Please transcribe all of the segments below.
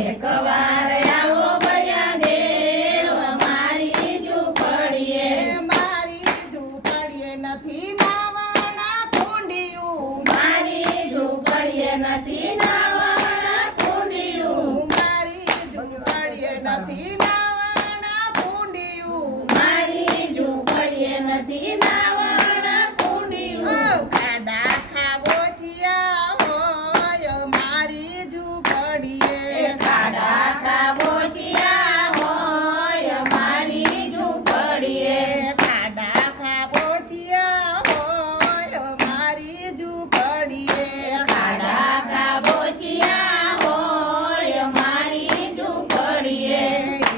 એકવાર આવો બળિયા દેવ મારી ઝૂંપડીએ. મારી ઝૂંપડીએ નથી નાવાના કુંડિયું. મારી ઝૂંપડીએ નથી નાવાના કુંડિયું. મારી ઝૂંપડીએ નથી નાવાના કુંડિયું. મારી ઝૂંપડીએ નથી નાવાના કુંડિયું. ખાડા ખાબોચિયા હોય મારી ઝૂંપડીએ. ખાડા ખાબોચિયા હોય મારી ઝૂંપડીએ. ખાડા ખાબોચિયા હોય મારી ઝૂંપડીએ. ખાડા ખાબોચિયા હોય મારી ઝૂંપડીએ.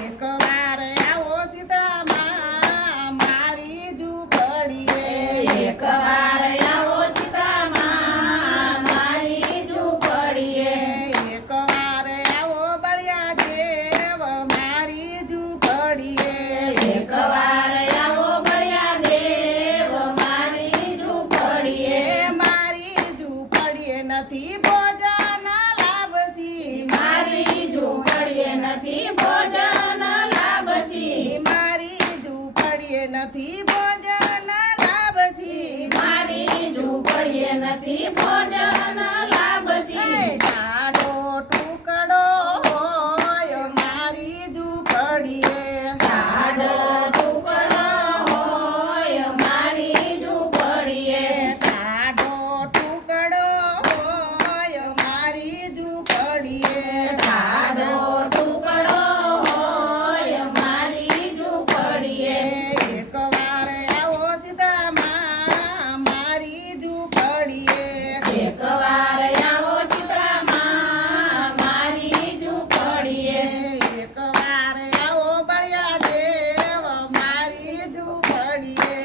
એકવાર આવો શીતળામાં મારી ઝૂંપડીએ. એકવાર આવો સીતામાં મારી ઝૂંપડીએ. એકવાર આવો બળિયા દેવ મારી ઝૂંપડીએ. એકવાર આવો બળિયા દેવ મારી ઝૂંપડીએ. મારી ઝૂંપડીએ નથી ભોજન લાભસી. મારી ઝૂંપડીએ નથી ભોજન લાભસી. મારી ઝૂંપડીએ નથી ભોજન લાભસી. મારી ઝૂંપડીએ નથી ભોજન લાભસી. ટાઢો ટુકડો હોય મારી ઝૂંપડીએ. ટાઢો ટુકડો હોય મારી ઝૂંપડીએ. ટાઢો ટુકડો હોય મારી ઝૂંપડીએ. ટાઢો ટુકડો હોય મારી ઝૂંપડીએ. એકવાર આવો સીતામાં મારી ઝૂંપડીએ. એકવાર આવો સીતામાં મારી ઝૂંપડીએ. એકવાર આવો બળિયા દેવ મારી ઝૂંપડીએ.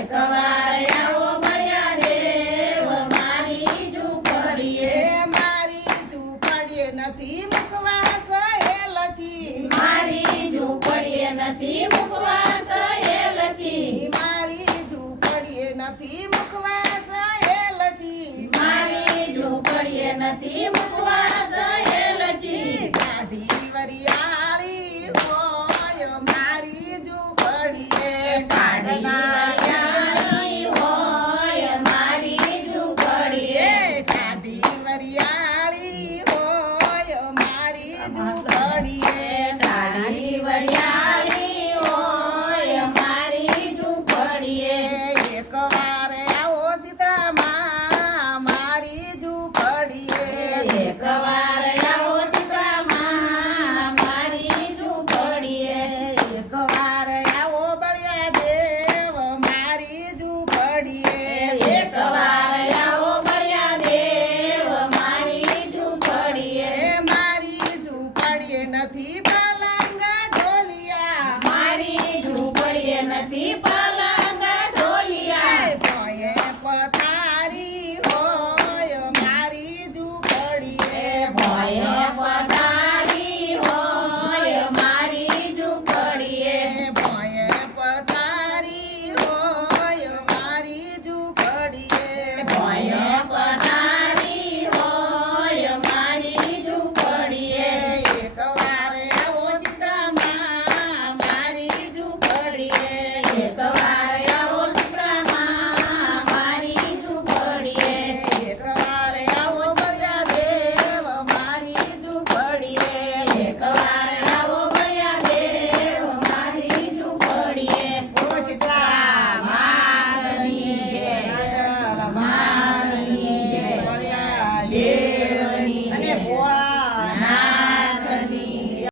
એકવાર આવો બળિયા દેવ મારી ઝૂંપડીએ. મારી ઝૂંપડીએ નથી મૂકવા સહેલથી. મારી ઝૂંપડીએ નથી મૂકવા સહેલથી. મારી ઝૂંપડીએ નથી મૂકવા સહેલથી. મારી ઝૂંપડીએ નથી મૂકવા સહેલથી. ટાઢી વરિયાળી હોય મારી ઝૂંપડીએ. ટાઢી વરિયાળી હોય મારી ઝૂંપડીએ. ટાઢી વરિયાળી હોય મારી ઝૂંપડીએ. ટાઢી વરિયાળી હોય મારી ઝૂંપડીએ. એકવાર આવો સીતામાં મારી ઝૂંપડીએ. એકવાર આવો સીતામાં મારી ઝૂંપડીએ. એકવાર આવો બળિયા દેવ મારી ઝૂંપડીએ. એકવાર આવો બળિયા દેવ મારી ઝૂંપડીએ. મારી ઝૂંપડીએ નથી